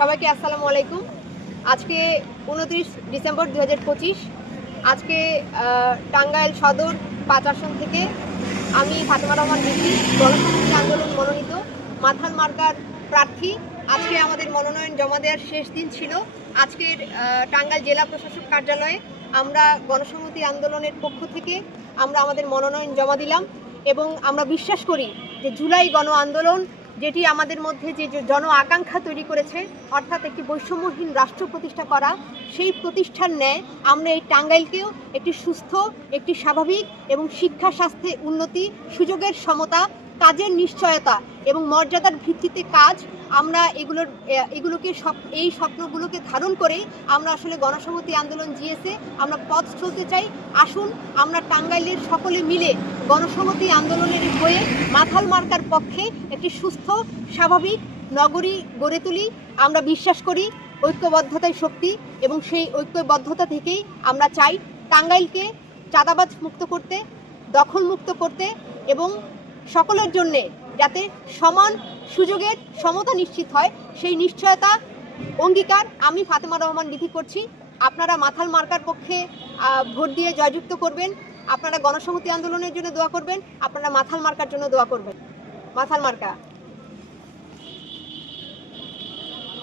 সবাইকে আসসালামু আলাইকুম। আজকে উনত্রিশ ডিসেম্বর দু পঁচিশ। আজকে টাঙ্গাইল সদর পাঁচ থেকে আমি ফাতেমা রহমান দিদি গণসংহতি আন্দোলন মনোনীত মাথাল মার্কার প্রার্থী। আজকে আমাদের মনোনয়ন জমা দেওয়ার শেষ দিন ছিল। আজকের টাঙ্গাইল জেলা প্রশাসক কার্যালয়ে আমরা গণসংহতি আন্দোলনের পক্ষ থেকে আমরা আমাদের মনোনয়ন জমা দিলাম এবং আমরা বিশ্বাস করি যে জুলাই গণ আন্দোলন যেটি আমাদের মধ্যে যে জন আকাঙ্ক্ষা তৈরি করেছে, অর্থাৎ একটি বৈষম্যহীন রাষ্ট্র প্রতিষ্ঠা করা, সেই প্রতিষ্ঠার ন্যায় আমরা এই টাঙ্গাইলকেও একটি সুস্থ, একটি স্বাভাবিক এবং শিক্ষা স্বাস্থ্যে উন্নতি, সুযোগের সমতা কাজের নিশ্চয়তা এবং মর্যাদার ভিত্তিতে কাজ আমরা এগুলোর এগুলোকে সব এই স্বপ্নগুলোকে ধারণ করেই আমরা আসলে গণসংহতি আন্দোলন জিএসে আমরা পথ চলতে চাই। আসুন, আমরা টাঙ্গাইলের সকলে মিলে গণসংহতি আন্দোলনের হয়ে মাথাল মার্কার পক্ষে একটি সুস্থ, স্বাভাবিক নগরী গড়ে তুলি। আমরা বিশ্বাস করি ঐক্যবদ্ধতায় শক্তি এবং সেই ঐক্যবদ্ধতা থেকেই আমরা চাই টাঙ্গাইলকে চাঁদাবাজ মুক্ত করতে দখল মুক্ত করতে এবং সকলের জন্যে যাতে সমান সুযোগের সমতা নিশ্চিত হয়, সেই নিশ্চয়তা অঙ্গীকার আমি ফাতেমা রহমান বিধি করছি। আপনারা মাথাল মার্কার পক্ষে ভোট দিয়ে জয়যুক্ত করবেন। আপনারা গণসংহতি আন্দোলনের জন্য দোয়া করবেন। আপনারা মাথাল মার্কার জন্য দোয়া করবেন। মাথাল মার্কা।